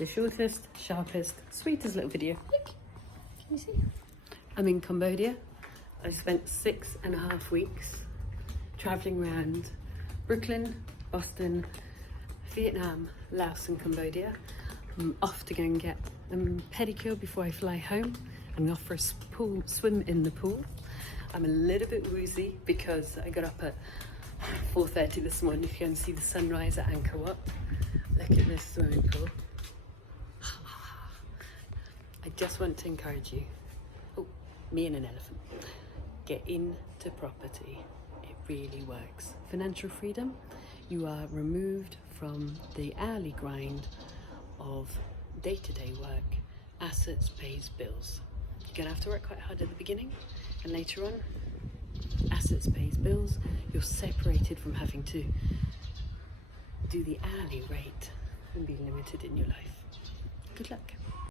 the shortest, sharpest, sweetest little video. Look, can you see? I'm in Cambodia. I spent 6.5 weeks traveling around Brooklyn, Boston, Vietnam, Laos and Cambodia. I'm off to go and get a pedicure before I fly home. I'm off for a swim in the pool. I'm a little bit woozy because I got up at 4:30 this morning to go and see the sunrise at Angkor Wat. Look at this swimming pool. I just want to encourage you, me and an elephant, get into property. It really works. Financial freedom, you are removed from the hourly grind of day-to-day work. Assets pays bills. You're gonna have to work quite hard at the beginning, and later on, assets pays bills. You're separated from having to do the hourly rate and be limited in your life. Good luck.